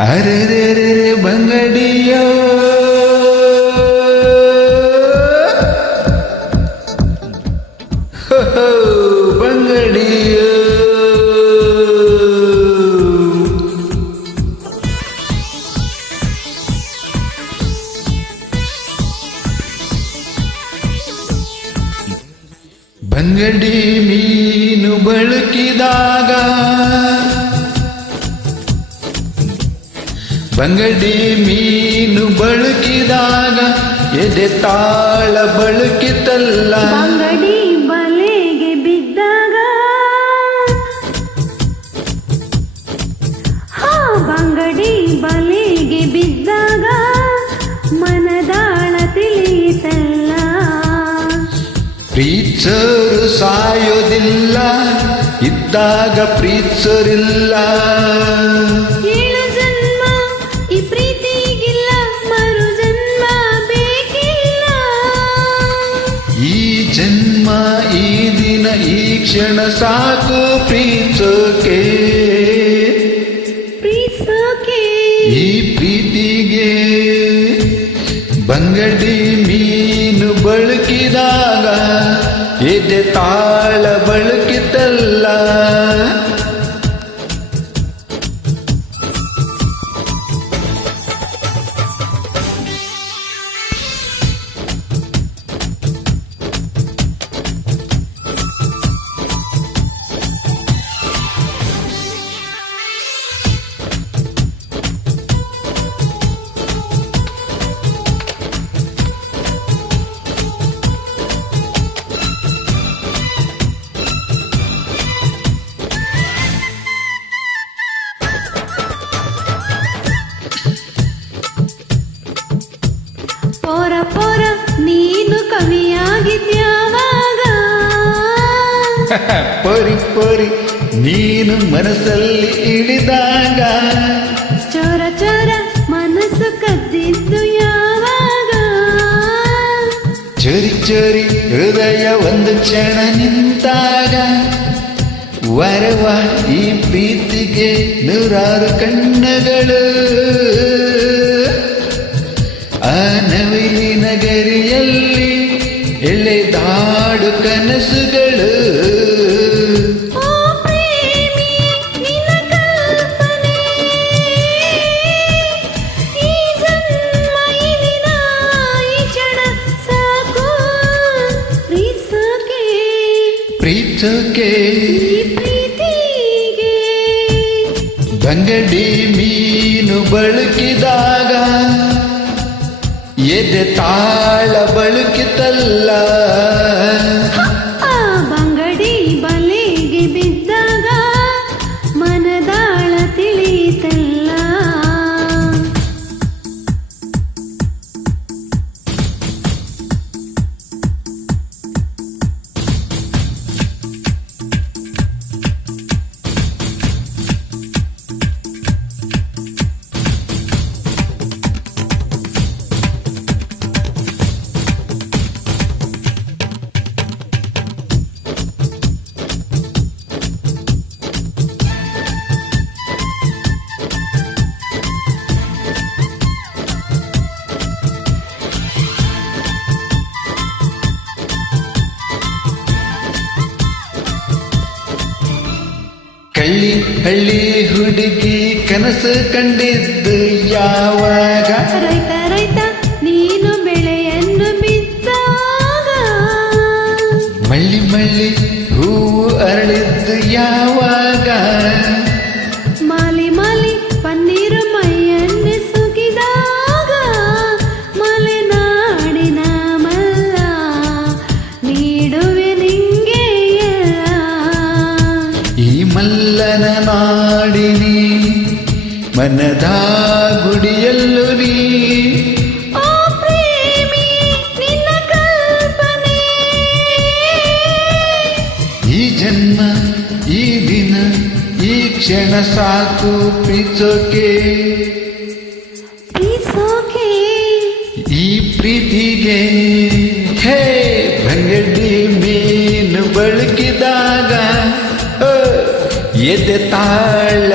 ಅರೆರೆ ಬಂಗಡಿಯ ಬಂಗಡಿಯ ಬಂಗಡಿ ಮೀನು ಬಳಕಿದಾಗ ಬಂಗಡಿ ಮೀನು ಬಳಕಿದಾಗ ಎದೆ ತಾಳ ಬಳಕಿತಲ್ಲ ಬಂಗಡಿ ಬಲೆಗೆ ಬಿದ್ದಾಗ ಬಂಗಡಿ ಬಲೆಗೆ ಬಿದ್ದಾಗ ಮನದಾಳ ತಿಳಿತಲ್ಲ ಪ್ರೀತ್ಸರು ಸಾಯೋದಿಲ್ಲ ಇದ್ದಾಗ ಪ್ರೀತ್ಸರಿಲ್ಲ ಏಳು ಜನ್ಮ ಈ ಪ್ರೀತಿಗಿಲ್ಲ ಮರು ಜನ್ಮ ಬೇಕಿಲ್ಲ ಈ ಜನ್ಮ ಈ ದಿನ ಈ ಕ್ಷಣ ಸಾಕು ಪ್ರೀತ್ಸೋಕೆ ಪ್ರೀತಿಸೋಕೆ ಈ ಪ್ರೀತಿಗೆ ಬಂಗಡಿ ಮೀನು ಬಳಕಿದಾಗ ಎದೆ ತಾಳ ಬಳಕಿತಲ್ಲ ಪೋರ ಪೋರ ನೀನು ಕವಿಯಾಗಿದ್ಯಾವಾಗ ಪರಿ ಪರಿ ನೀನು ಮನಸ್ಸಲ್ಲಿ ಇಳಿದಾಗ ಚೋರ ಚೋರ ಮನಸ್ಸು ಕದ್ದಿದ್ದು ಯಾವಾಗ ಚರಿ ಚರಿ ಹೃದಯ ಒಂದು ಕ್ಷಣ ನಿಂತಾಗ ವರವ ಈ ಪ್ರೀತಿಗೆ ನೂರಾರು ಕಣ್ಣಗಳು ಆ ನವಿಲಿನ ಗರಿಯಲ್ಲಿ ಎಳೆದಾಡು ಕನಸುಗಳು ಓ ಪ್ರೇಮಿ ನಿನ್ನ ಕಲ್ಪನೆ ಈ ಜನ್ಮ ಈ ದಿನ ಈ ಕ್ಷಣ ಸಾಕು ಪ್ರೀತಿಸೋಕೆ ಪ್ರೀತಕ್ಕೆ ಈ ಪ್ರೀತಿಗೆ ಬಂಗಡಿ ಮೀನು ಬಳಕಿದಾಗ ಎದೆ ತಾಳ ಬಳಕಿತಲ್ಲ ಆ ಬಂಗಡಿ ಬಲೆಗೆ ಬಿದ್ದಾಗ ಮನದಾಳ ತಿಳಿತಲ್ಲ ಕಳ್ಳಿ ಹಳ್ಳಿ ಹುಡುಗಿ ಕನಸು ಕಂಡಿದ್ದು ಯಾವಾಗ ರೈತ ರೈತ ನೀನು ಬೆಳೆಯನ್ನು ಬಿದ್ದಾಗ ಮಳ್ಳಿ ಮಳ್ಳಿ ಹೂವು ಅರಳಿದ್ದು ಯಾವಾಗ ಮಾಲಿ ಮಾಲಿ ಪನ್ನೀರು ಮೈಯನ್ನು ಸುಗಿದಾಗ ಮಲೆನಾಡಿನ ಮಲ್ಲ ನೀಡುವೆ ನಿಂಗೆ ಎಲ್ಲ ಈ ಮಲ್ಲನ ನಾಡಿನಿ ಮನದ ಗುಡಿಯಲ್ಲು ನೀ ಓ ಪ್ರೇಮಿ ನಿನ್ನ ಕಲ್ಪನೆ ಈ ಜನ್ಮ ಈ ದಿನ ಈ ಕ್ಷಣ ಸಾಕು ಪ್ರೀತಿಸೋಕೆ ಪ್ರೀತಿಸೋಕೆ ಈ ಪ್ರೀತಿಗೆ ಹೇ ಬಂಗಡಿ ಮೀನು ಬಳಕಿದಾಗ ಎದೆ ತಾಳ